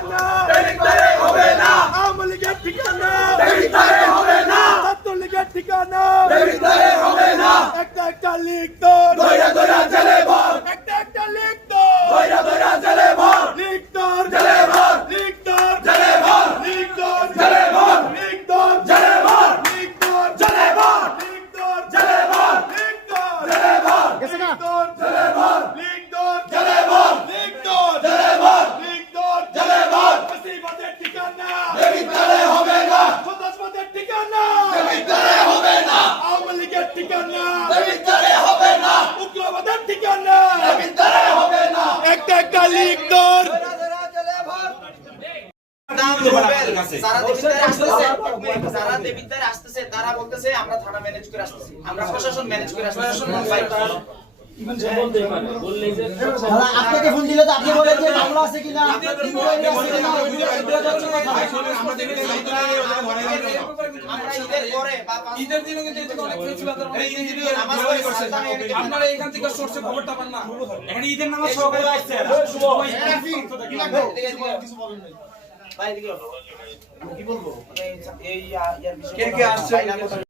ঠিকানা দেবিতারে হবে না আওয়ামী লীগের ঠিকানা দেবিতারে হবে না ছাত্রলীগের ঠিকানা দেবিতারে হবে না একটা লীগ তোর দইরা দইরা জেলে ভর একটা লীগ তোর দইরা দইরা জেলে ভর লীগ তোর জেলে ভর লীগ তোর জেলে ভর লীগ তোর জেলে ভর লীগ তোর জেলে ভর লীগ তোর জেলে ভর লীগ তোর জেলে ভর লীগ তোর জেলে ভর লীগ তোর জেলে ভর লীগ তোর জেলে ভর লীগ তোর জেলে ভর লীগ তোর জেলে ভর মুসিবতের ঠিকানা দেবিতারে হবে না সন্ত্রাসবাদের ঠিকানা দেবিতারে হবে না আওয়ামী লীগের ঠিকানা দেবিতারে হবে না উগ্রবাদের ঠিকানা দেবিতারে হবে না একটা লীগ তোর যারা দেবিদ্বারে আসতেছে তারা বলতেছে আমরা থানা ম্যানেজ করে আসতেছি, আমরা প্রশাসন ম্যানেজ করে আসতেছি। আপনাকে ফোন দিলে তো আপনি বলেন যে মামলা আছে কিনা আমরা ঈদের পরে বা ঈদের দিনও কিন্তু এদিকে অনেক ফেস্টিভাল আপনারা এখান থেকে সোর্সে খবরটা পান না। এখানে ঈদের নামাজ সহকারে আসছে ভাই এদিকে কি বলবো এই ইয়ার বিষয়ে কে কে আসছে?